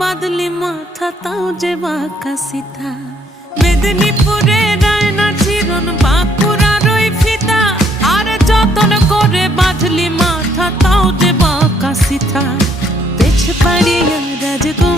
বাঁধলি মাথা তাও যে বাঁকা সিথা। মেদিনীপুরে রায়না চিরন বাঁকুড়ার ওই ফিতা, আর যতন করে বাঁধলি মাথা তাও যে বাঁকা সিথা। পেছ পাড়িয়া রাজগো